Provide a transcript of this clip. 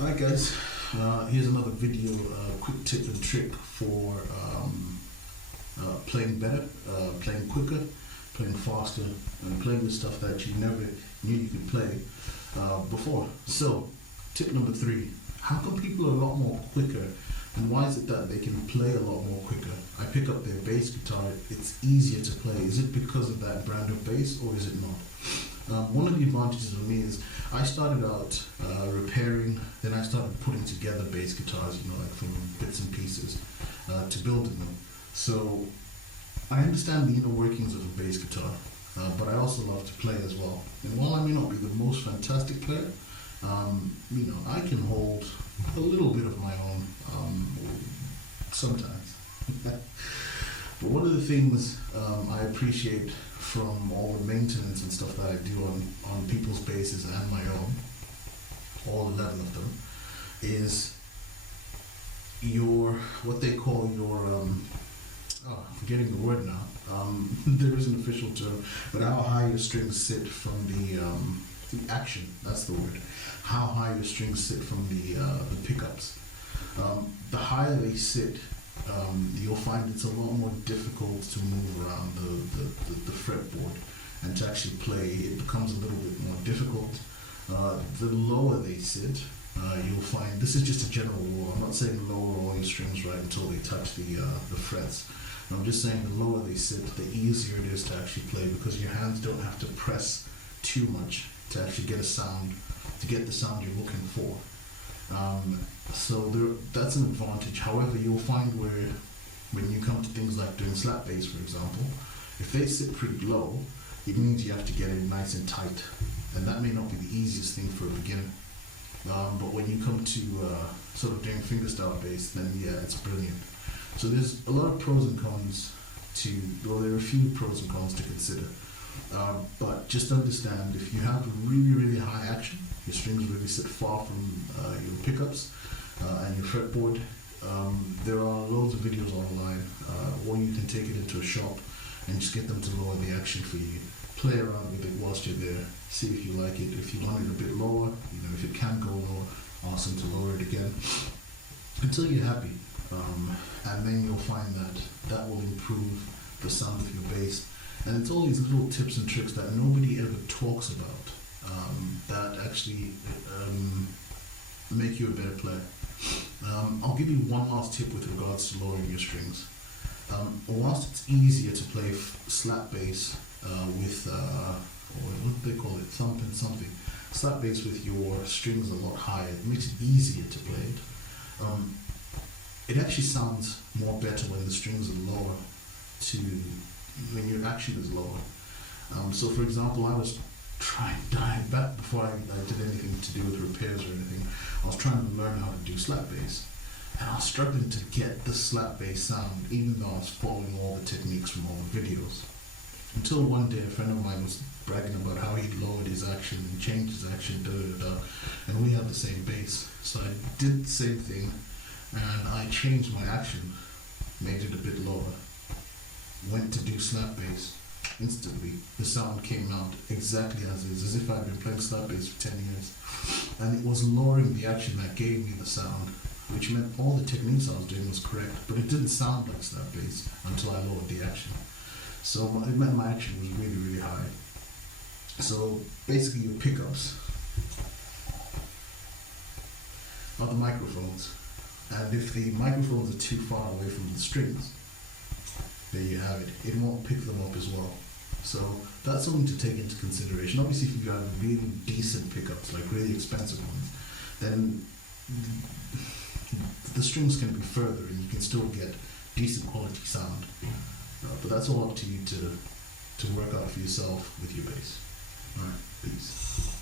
Alright guys, here's another video, quick tip and trick for playing better, playing quicker, playing faster, and playing with stuff that you never knew you could play before. So, tip number 3, how come people are a lot more quicker, and why is it that they can play a lot more quicker? I pick up their bass guitar, it's easier to play. Is it because of that brand of bass, or is it not? One of the advantages of me is I started out repairing, then I started putting together bass guitars, like from bits and pieces to building them. So I understand the inner workings of a bass guitar, but I also love to play as well. And while I may not be the most fantastic player, I can hold a little bit of my own sometimes. But one of the things I appreciate from all the maintenance and stuff that I do on people's basses and my own, all 11 of them, is what they call I'm forgetting the word now. There is an official term, but how high your strings sit from the action, that's the word. How high your strings sit from the pickups. The higher they sit, you'll find it's a lot more difficult to move around the fretboard and to actually play. It becomes a little bit more difficult. The lower they sit, you'll find, this is just a general rule, I'm not saying lower all your strings right until they touch the frets. I'm just saying the lower they sit, the easier it is to actually play, because your hands don't have to press too much to actually get the sound you're looking for. So that's an advantage. However, you'll find when you come to things like doing slap bass, for example, if they sit pretty low, it means you have to get it nice and tight, and that may not be the easiest thing for a beginner. But when you come to sort of doing fingerstyle bass, then yeah, it's brilliant. So there's a lot of pros and cons there are a few pros and cons to consider. But just understand, if you have really, really high action, your strings really sit far from your pickups and your fretboard, there are loads of videos online, or you can take it into a shop and just get them to lower the action for you. Play around with it whilst you're there, see if you like it. If you want it a bit lower, if it can go lower, ask them to lower it again until you're happy. And then you'll find that will improve the sound of your bass. And it's all these little tips and tricks that nobody ever talks about that actually make you a better player. I'll give you one last tip with regards to lowering your strings. Whilst it's easier to play slap bass with, or what do they call it, something, slap bass with your strings a lot higher, it makes it easier to play it. It actually sounds more better when the strings are lower when your action is lower. So for example, I was back before I did anything to do with repairs or anything, I was trying to learn how to do slap bass, and I was struggling to get the slap bass sound, even though I was following all the techniques from all the videos. Until one day a friend of mine was bragging about how he'd lowered his action and changed his action, and we had the same bass. So I did the same thing, and I changed my action, made it a bit lower, went to do slap bass. Instantly, the sound came out exactly as is, as if I'd been playing slap bass for 10 years. And it was lowering the action that gave me the sound, which meant all the techniques I was doing was correct, but it didn't sound like slap bass until I lowered the action. So it meant my action was really, really high. So basically your pickups are the microphones. And if the microphones are too far away from the strings, there you have it. It won't pick them up as well. So that's something to take into consideration. Obviously, if you have really decent pickups, like really expensive ones, then the strings can be further and you can still get decent quality sound. But that's all up to you to work out for yourself with your bass. Alright, peace.